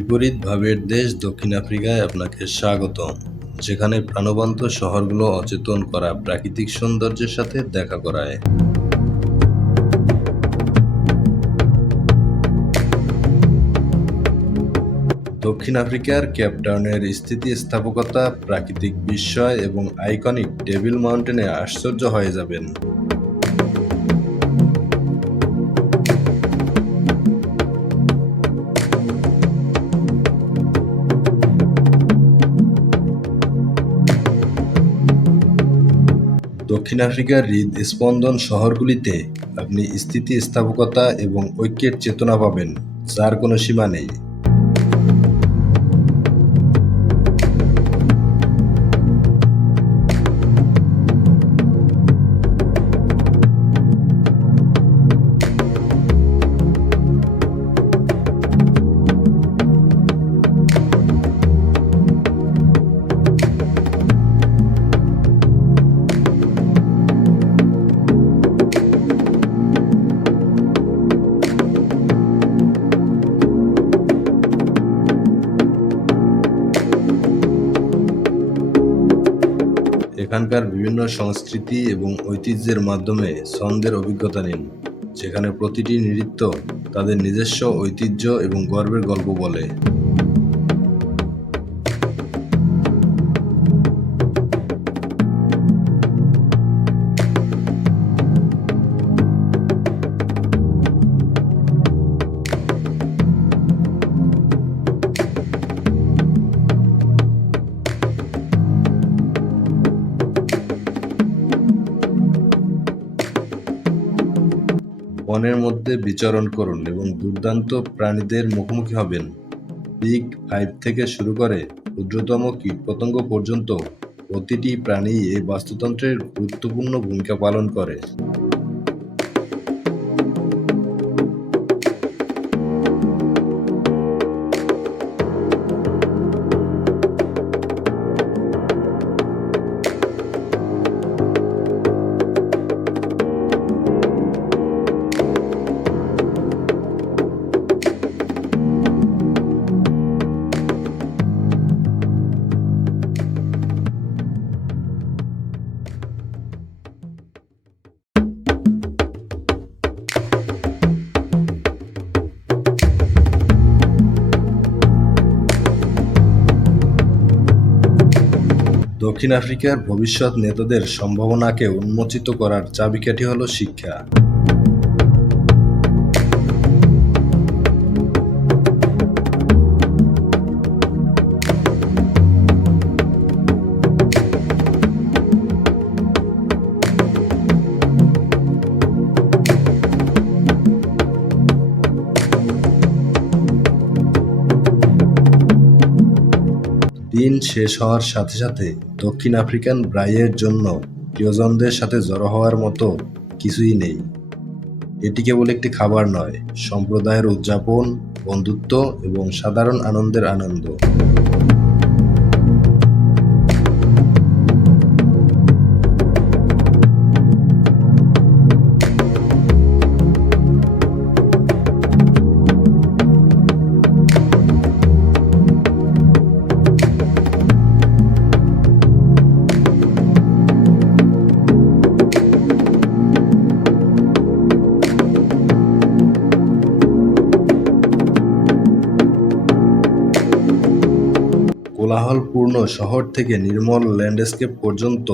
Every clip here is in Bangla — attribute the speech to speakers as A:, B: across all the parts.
A: বিপরীত ভাবের দেশ দক্ষিণ আফ্রিকায় আপনাকে স্বাগতম। যেখানে প্রাণবন্ত শহরগুলো অচেতন করা, প্রাকৃতিক সৌন্দর্যের সাথে দেখা করায়। দক্ষিণ আফ্রিকার কেপটাউনের স্থিতিস্থাপকতা, প্রাকৃতিক বিস্ময় এবং আইকনিক টেবিল মাউন্টেনে আশ্চর্য হয়ে যাবেন। দক্ষিণ আফ্রিকার হৃদস্পন্দন শহরগুলিতে আপনি স্থিতিস্থাপকতা এবং ঐক্যের চেতনা পাবেন যার কোনো সীমা নেই। এখানকার বিভিন্ন সংস্কৃতি এবং ঐতিহ্যের মাধ্যমে ছন্দের অভিজ্ঞতা নিন, যেখানে প্রতিটি নৃত্য তাদের নিজস্ব ঐতিহ্য এবং গর্বের গল্প বলে। বনের মধ্যে বিচরণ করুন এবং দুর্দান্ত প্রাণীদের মুখোমুখি হবেন। বিগ ফাইভ থেকে শুরু করে ক্ষুদ্রতম কীটপতঙ্গ পর্যন্ত প্রতিটি প্রাণী এই বাস্তুতন্ত্রের গুরুত্বপূর্ণ ভূমিকা পালন করে। দক্ষিণ আফ্রিকার ভবিষ্যৎ নেতাদের সম্ভাবনাকে উন্মোচিত করার চাবিকাঠি হল শিক্ষা। দিন শেষ হওয়ার সাথে সাথে দক্ষিণ আফ্রিকান ব্রাইয়ের জন্য প্রিয়জনদের সাথে জড়ো হওয়ার মতো কিছুই নেই। এটি কেবল একটি খাবার নয়, সম্প্রদায়ের উদযাপন, বন্ধুত্ব এবং সাধারণ আনন্দের আনন্দ। কোলাহলপূর্ণ শহর থেকে নির্মল ল্যান্ডস্কেপ পর্যন্ত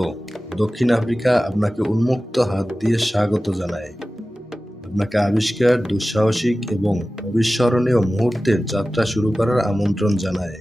A: দক্ষিণ আফ্রিকা আপনাকে উন্মুক্ত হাত দিয়ে স্বাগত জানায়। আপনাকে আবিষ্কার, দুঃসাহসিক এবং অবিস্মরণীয় মুহূর্তের যাত্রা শুরু করার আমন্ত্রণ জানায়।